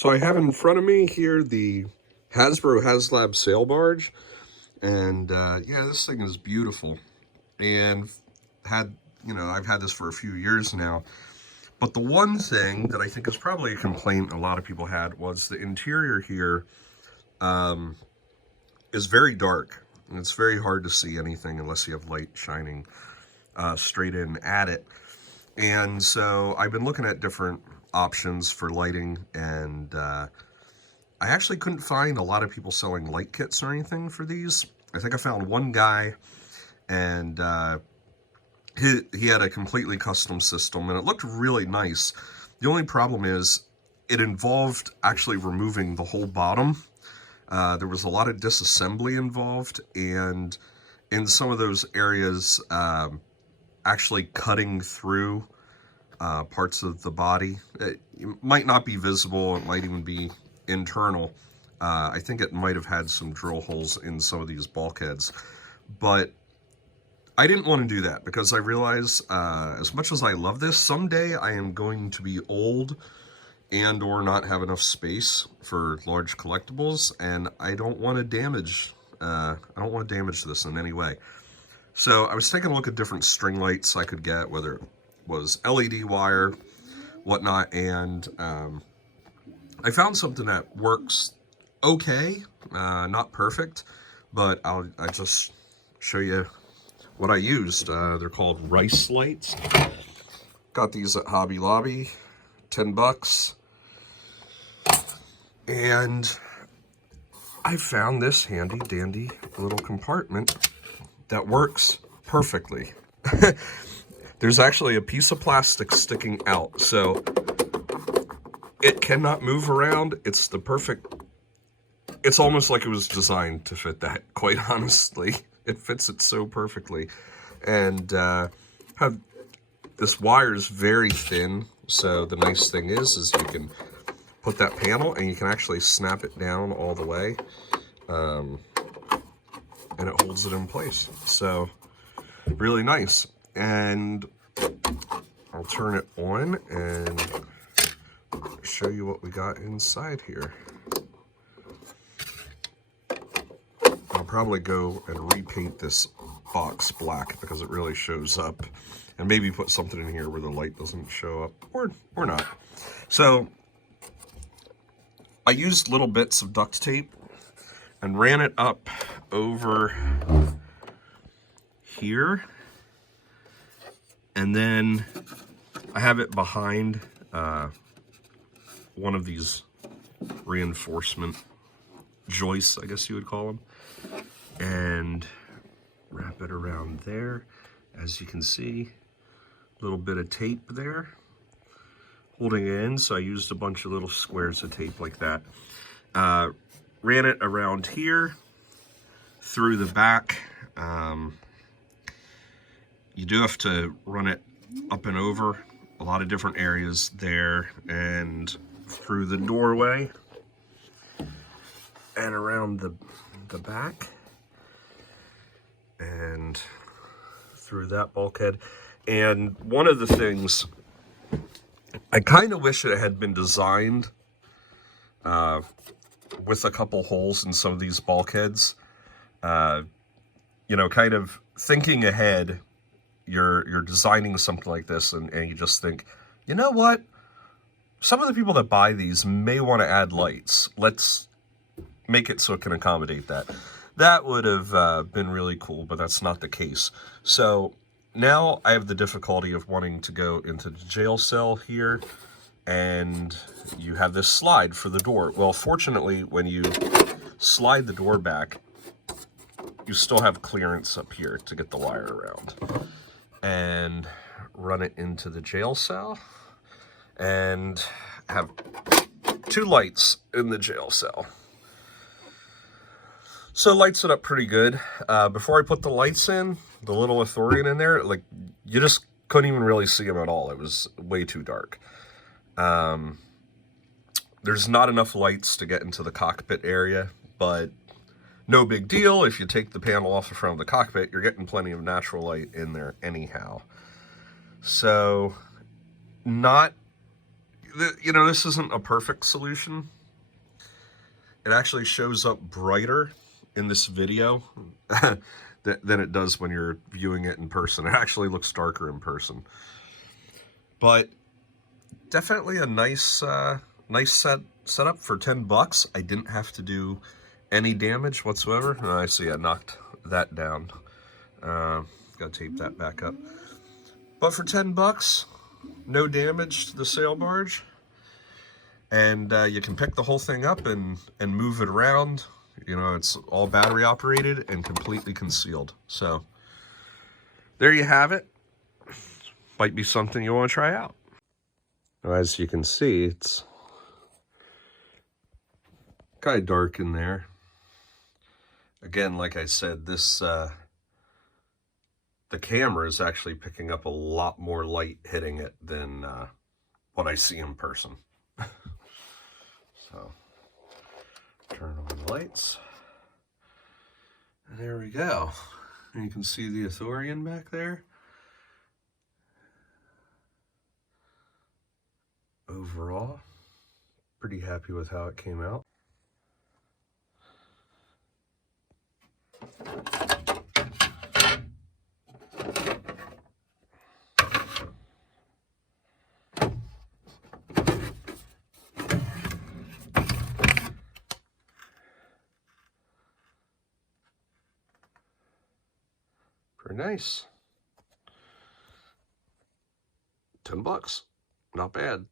So I have in front of me here the Hasbro Sail Barge, and yeah, this thing is beautiful, and I've had this for a few years now. But the one thing that I think is probably a complaint a lot of people had was the interior here is very dark, and it's very hard to see anything unless you have light shining straight in at it. And so I've been looking at different options for lighting, and I actually couldn't find a lot of people selling light kits or anything for these. I think I found one guy, and he had a completely custom system, and it looked really nice. The only problem is it involved actually removing the whole bottom. There was a lot of disassembly involved, and in some of those areas, actually cutting through parts of the body. It might not be visible, it might even be internal. I think it might have had some drill holes in some of these bulkheads, but I didn't want to do that because I realize as much as I love this, someday I am going to be old and or not have enough space for large collectibles, and I don't want to damage this in any way. So I was taking a look at different string lights I could get, whether it was LED wire, whatnot, and I found something that works okay, not perfect, but I'll just show you what I used. They're called rice lights. Got these at Hobby Lobby, 10 bucks. And I found this handy dandy little compartment that works perfectly. There's actually a piece of plastic sticking out, so it cannot move around. It's the perfect, it's almost like it was designed to fit that, quite honestly. It fits it so perfectly. And this wire is very thin, so the nice thing is you can put that panel and you can actually snap it down all the way, and it holds it in place. So really nice. And I'll turn it on and show you what we got inside here. I'll probably go and repaint this box black because it really shows up, and maybe put something in here where the light doesn't show up, or not. So I used little bits of duct tape and ran it up over here, and then I have it behind one of these reinforcement joists, I guess you would call them, and wrap it around there. As you can see, a little bit of tape there holding it in, so I used a bunch of little squares of tape like that. Ran it around here, through the back. You do have to run it up and over a lot of different areas there, and through the doorway, and around the back, and through that bulkhead. And one of the things, I kind of wish it had been designed with a couple holes in some of these bulkheads. You know, kind of thinking ahead, you're designing something like this, and you just think, you know what? Some of the people that buy these may want to add lights. Let's make it so it can accommodate that. That would have been really cool, but that's not the case. So now I have the difficulty of wanting to go into the jail cell here, and you have this slide for the door. Well, fortunately, when you slide the door back, you still have clearance up here to get the wire around. And run it into the jail cell, and have 2 lights in the jail cell. So lights it up pretty good. Before I put the lights in, the little Ithorian in there, like, you just couldn't even really see them at all. It was way too dark. There's not enough lights to get into the cockpit area, but no big deal. If you take the panel off the front of the cockpit, you're getting plenty of natural light in there anyhow. So, not you know, this isn't a perfect solution. It actually shows up brighter in this video than it does when you're viewing it in person. It actually looks darker in person. But definitely a nice nice setup for 10 bucks. I didn't have to do any damage whatsoever. I see I knocked that down. Gotta tape that back up. But for 10 bucks, no damage to the sail barge. And you can pick the whole thing up and move it around. You know, it's all battery operated and completely concealed. So there you have it. Might be something you want to try out. Now, as you can see, it's kind of dark in there. Again, like I said, this the camera is actually picking up a lot more light hitting it than what I see in person. So, turn on the lights. And there we go. And you can see the Ithorian back there. Overall, pretty happy with how it came out. Pretty nice. 10 bucks. Not bad.